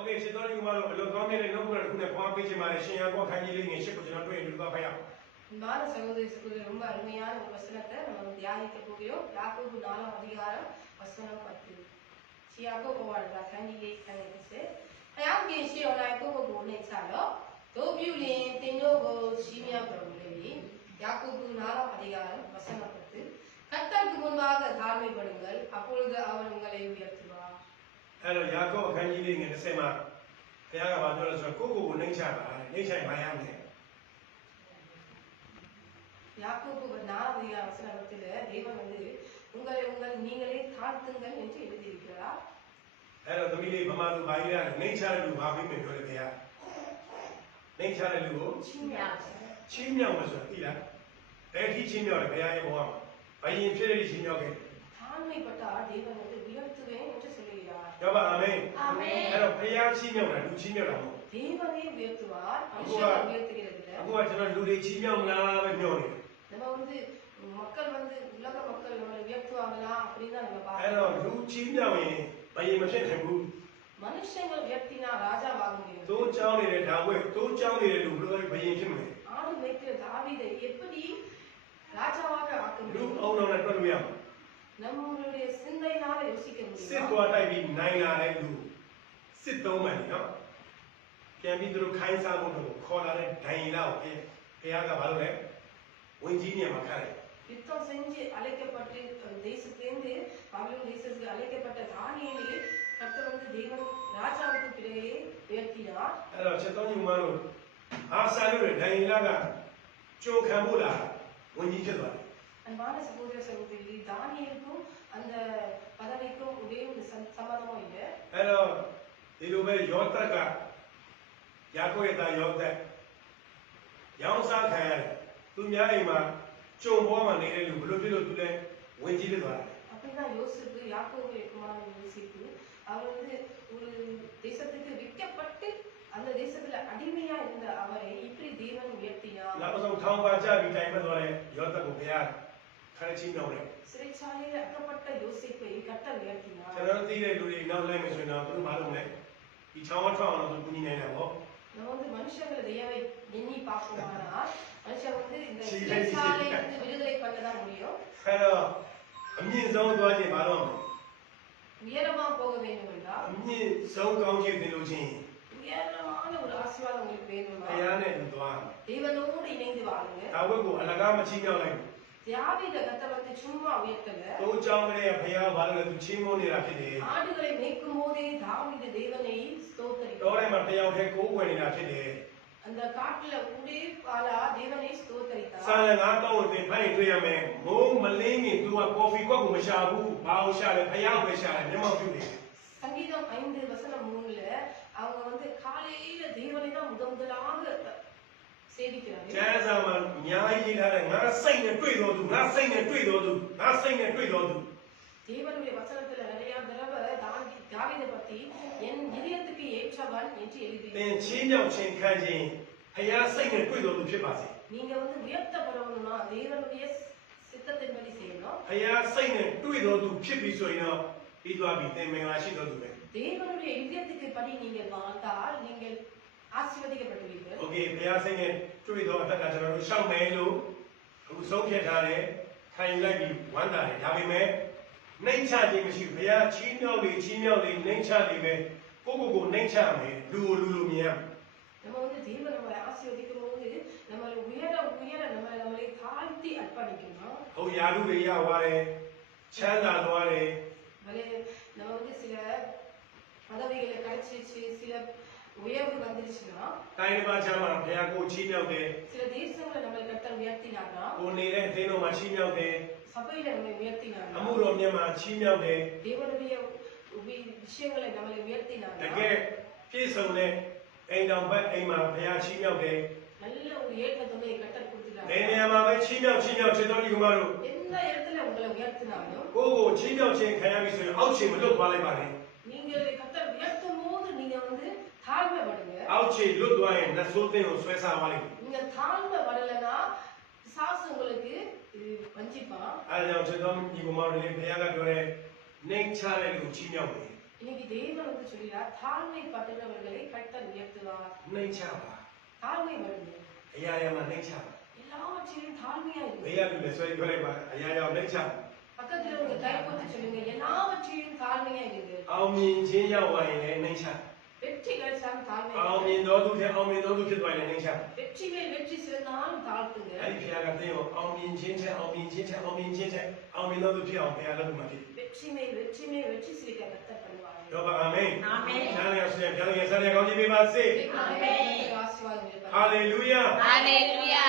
โอเคရှင်းတော်ဒီမှာတော့အလုံးကောင်းတဲ့နောက်ကတော့ခုနကပွားပေးချင်ပါတယ်ရှင်ရကောခန်းကြီးလေးငယ်ရှစ်ကိုကျွန်တော်တွေ့ရင်ဒီသွားဖိုက်အောင် Hermanos, saludos, ரொம்ப அருமையான ஒரு வசனத்தை நம்ம தியானிக்க போகிறோம். யாக்கோபு 4ஆம் அதிகாரம் வசனம் 10. Si Yakobo வாழ்ந்த கண்ணிலே கண்ணிலே. அயாங்கே யாக்கோபு போனேச்சாலோ. தோபியுலின் தென்னோகோ சீமியா பிரபுலேவி. யாக்கோபு 4ஆம் அதிகாரம் வசனம் 10. கர்த்தருக்கு முன்பாக தாழ்மைப்படுங்கள் அப்பொழுது அவர் உங்களை உயர்த்துவார். အဲ့တော့ယာကောအခန်းကြီးလေးငယ်30မှာဘုရားကဘာပြောလဲဆိုတော့ကိုကိုနှိမ့်ချပါနှိမ့်ချရင်မရမယ် யாக்கோபு 4ஆம் அதிகாரம் வசனத்தில் தேவன் வந்து நீங்களே தாழ்த்துங்கள் என்று எழுதியிருக்கிறார். အဲ့တော့သမီးလေးဗမာလူဘာကြီးလဲနှိမ့်ချတဲ့လူဘာပြီးမယ်ပြောတယ်ခင်ဗျာနှိမ့်ချတဲ့လူကိုချင်းမြောက်မှာဆိုတာသိလားဘယ်ထိချင်းမြောက်လဲဘုရားရဲ့ဘဝမှာဘယင်ဖြစ်တဲ့ချင်းမြောက်ခဲ့ தாழ்மைப்பட்டால் தேவன் வந்து உயர்த்துவேன் என்று சொல்லுகிறார். ပြောပါအာမင် အာမင် အဲ့တော့ဘုရားချင်းမြောက်တာလူချင်းမြောက်တာမဟုတ် தேவனே உயர்த்துவார் மனுஷன் உயர்த்துகிறது இல்ல. အခုကကျွန်တော်လူတွေချင်းမြောက်မလားပဲပြောနေတယ် நம்ம வந்து மக்கள் வந்து உலக மக்கள் நம்மளை உயர்த்துவாங்களா அப்படின்னு தான் நம்ம အဲ့ பார்க்கணும். တော့လူချင်းမြောက်ရင်ဘယင်မဖြစ်နိုင်ဘူး மனுஷங்கள் உயர்த்தினா ராஜாவாக முடியும். သိုးเจ้าနေတဲ့ဒါဝဲသိုးเจ้าနေတဲ့လူဘယ်လိုဘယင်ဖြစ်မလဲ ஆடு மேய்க்கிற தாவீதை எப்படி ராஜாவாக ஆக்க လူ முடியும்? အောင်တော်နဲ့တွက်လို့ရမှာ நம்மளுடைய சிந்தையினால யோசிக்க စစ် முடியும். သွားတိုက်ပြီးနိုင်လာတဲ့လူစစ်သုံးမှန်နော်ပြန်ပြီးသူတို့ခိုင်းစားဖို့တော့ခေါ်လာတဲ့ဒိုင်လာကိုဘုရားကဘာလို့လဲဝင်ကြီးနေမှာခါတယ် யுத்தம் செஞ்சு அழைக்கப்பட்டு தேசத்திலிருந்து பாபிலோன் தேசத்துக்கு அழைக்கப்பட்ட தானியேலை கர்த்தர் வந்து தேவன் ராஜாவுக்கு பிறகு உயர்த்தினார். အဲ့တော့ချက်တော်ညီမတို့အာဆာလို့တဲ့ဒိုင်လာကကြိုခံဖို့လားဝင်ကြီးဖြစ်သွားတယ် அன்பான சகோதர சகோதரி தானியேலுக்கும் அந்த பதவிக்கும் ஒரே ஒரு சம்பந்தமும் இல்லை. အဲ့တော့ဒီလိုပဲယောသက်ကယာကိုရဲ့သားယောသက်ရောင်းစားခံရတယ်သူများအိမ်မှာကြုံပေါ်မှာနေတဲ့လူဘလို့ဖြစ်လို့သူလည်းဝင်ကြီးဖြစ်သွားတယ် அப்படிதான் யோசிப்பு யாக்கோபு குமாரன் யோசிப்பு அவர் வந்து ஒரு தேசத்துக்கு விற்கப்பட்டு அந்த தேசத்துல அடிமையா இருந்த அவரை இப்படி தேவன் உயர்த்தினார். နောက်ဆုံးထောင်ပါကြပြီးတိုင်မဲ့တော့လေယောသက်ကိုဘုရားခရချင်းတော်တယ် சிறைச்சாலையில் அகப்பட்ட யோசிப்பை கர்த்தர் உயர்த்தினார். ကျွန်တော်သိတဲ့လူတွေနောက်လိုက်မယ်ဆိုရင်တော့ဘယ်လိုမလုပ်လဲဒီချောင်းဝထောင်းအောင်တော့ကူညီနိုင်တယ်ပေါ့ நம்ம வந்து மனுஷங்களை தயவை எண்ணி பார்ப்போமானால் மனுஷன் வந்து இந்த சிறைச்சாலை வந்து விடுதலை பண்ணதான் முடியும். အဲ့တော့အမြင့်ဆုံးသွားခြင်းဘာလို့မလဲ உயரமா போக வேண்டும் என்றால் အမြင့်ဆုံးကောင်းခြင်းတင်လို့ချင်း உயரமான ஒரு ஆசீர்வாதம் உங்களுக்கு ဘု வேணுமா ရားနဲ့တူသွား தேவனோடு இணைந்து வாழுங்க. ဒါဝက်ကိုအလကားမချင်းမြောက်လိုက်ဘူး தியாவித கர்த்தர் வந்து சும்மா உயர்த்தல. တိုးเจ้าကလေးဘုရားဘာလို့လဲသူချင်းမိုးနေတာဖြစ်တယ် ஆடுகளை மேய்க்கும் போதே தாவீது தேவனை ஸ்தோத்தரித்தார். တော်တိုင်းမှာတယောက်တည်းကိုးကွယ်နေတာဖြစ်တယ် அந்த காட்டுல ஊரே பாலா தேவனை ஸ்தோத்தரித்தார். ဆာလငါတော့တင်ဖိုင်တွေ့ရမယ်မိုးမလင်းခင်သူကကော်ဖီကွက်ကိုမရှာဘူးဘာလို့ရှာလဲဘုရားပဲရှာတယ်မျက်မှောက်ပြုတယ် சங்கீதம் 5 வசனம் 3ல அவங்க வந்து காலையில தேவனை தான் முதலாக சேவிக்கிறாங்க. ကျမ်းစာမှာအများကြီးရေးထားတယ်ငါစိတ်နဲ့တွေ့တော်သူငါစိတ်နဲ့တွေ့တော်သူငါစိတ်နဲ့တွေ့တော်သူ தேவனுடைய வசனத்துல நிறைய தடவை தாவீதை பத்தி என் இதயத்துக்கு ஏற்றவன் என்று သ எழுதி င်ချင်းမြောက်ခြင်းခံခြင်းဘုရားစိတ်နဲ့တွေ့တော်သူဖြစ်ပါစေ நீங்க வந்து உயர்த்தப்படணும்னா தேவனுடைய சித்தத்தின்படி செய்யணும். ဘုရားစိတ်နဲ့တွေ့တော်သူဖြစ်ပြီဆိုရင်တော့ပြီးသွားပြီသင်မင်္ဂလာရှိတော်သူပဲ தேவனுடைய இதயத்துக்கு படி நீங்கள் வாழ்ந்தால் நீங்கள் ஆசீர்வதிக்கப்படுவீர்கள்.โอเคဘုရားစိတ်နဲ့တွေ့တော်အတက်ကကျွန်တော်တို့ရှောက်မယ်လို့အခုဆုံးဖြတ်ထားတယ်ခံယူလိုက်ပြီးဝမ်းသာတယ်ဒါပေမဲ့နှိမ့်ချခြင်းမရှိဘူးဘုရားချီးမြှောက်လေနှိမ့်ချလေပဲကိုနှိမ့်ချမယ်လူကိုလူလိုမြင်ရ நம்ம வந்து தேவன் நம்மளை ஆசீர்வதிக்கும் போது நம்மளை உயர நம்மளை தாழ்த்தி அர்ப்பணிக்கணும். ဟိုယာလူတွေရသွားတယ်ချမ်းသာသွားတယ် நம்ம வந்து சில பதவிகளை கிடைச்சிச்சு சில உயர்வு வந்துருச்சுன்னா တိုင်းတစ်ပါးချမ်းသာဘုရားကိုချီးမြှောက်တယ် சில தேசங்களை நம்மளை கர்த்தர் உயர்த்தினார்னா ကိုနေတဲ့အသင်းတော်မှာချီးမြှောက်တယ် சபையில நம்மளை உயர்த்தினார்னா အမှုတော်မြတ်မှာချီးမြှောက်တယ် தேவனுடைய விஷயங்களை நம்மளை တ உயர்த்தினார்னா ကယ်ပြည့်စုံတဲ့အိမ်တော်ဘက်အိမ်မှာဘုရားချီးမြှောက်တယ် நல்ல ஒரு ஏற்ற துணையை கர்த்தர் கொடுத்துட்டார். ဘယ်နေရာမှာပဲချီးမြှောက်ချစ်တော်ဒီကမတို့ எந்த இடத்துல உங்களை உயர்த்தினாலும் ကိုချီးမြှောက်ခြင်းခံရပြီဆိုရင်အောက်ခြေမလွတ်သွားလိုက်ပါနဲ့ நீங்கள் கர்த்தர் உயர்த்தும் போது நீங்க வந்து தாழ்மைப்படுங்க. အောက်ခြေလွတ်သွားရင်နတ်ဆိုးသင်းကိုဆွဲစားသွားလိမ့်မယ် நீங்க தாழ்மைப்படலைன்னா பிசாசு உங்களுக்கு வஞ்சிப்பான். အဲဒါကြောင့်ချစ်တော်ဒီကမတို့လည်းဘုရားကပြောတယ်နှိမ့်ချတဲ့လူချီးမြှောက်တယ် தேவன் இன்னைக்கு தேவனுக்கு சொல்லிடா தாழ்மை பட்டுள்ளவர்களை கர்த்தர் உயர்த்துவார். நைச்சாவா தாழ்மை வருது. ஐயாயமா நைச்சாவா எல்லாவற்றிலும் தாழ்மையா இருக்கு. ஐயாவில சொல்லி குறைப்பா ஐயாயா நைச்சாவா பக்கத்துல உங்க கை போட்டு சொல்லுங்க எல்லாவற்றிலும் தாழ்மையா இருக்கு. အောင်မြင်ခြင်းရောက်သွားရင်လည်းနှိမ့်ချ வெற்றி கிடைச்சாலும் தாழ்மை. အောင်မြင်တော်သူတဲ့အောင်မြင်တော်သူဖြစ်သွားရင်လည်းနှိမ့်ချ வெற்றி மேல் வெற்றி சேர்ந்தாலும் தாழ்த்துங்க. အဲ့ဒီဘုရားကသင်ကိုအောင်မြင်ခြင်းချက်အောင်မြင်ခြင်းချက်အောင်မြင်ခြင်းချက်အောင်မြင်တော်သူဖြစ်အောင်ဘုရားလုပ်မှာဖြစ် வெற்றி மேல் வெற்றி மேல் வெற்றி சிரிக்க கர்த்தர் பண்ணுவார். တော့ပါအာမင် အာမင် နားလည်အောင်ဆက်ဘုရားရဲ့ဆက်ရကောင်းကြီးပေးပါစေ ஆசீர்வாதம் இருப்பார். ဟာလေလုယာ Hallelujah.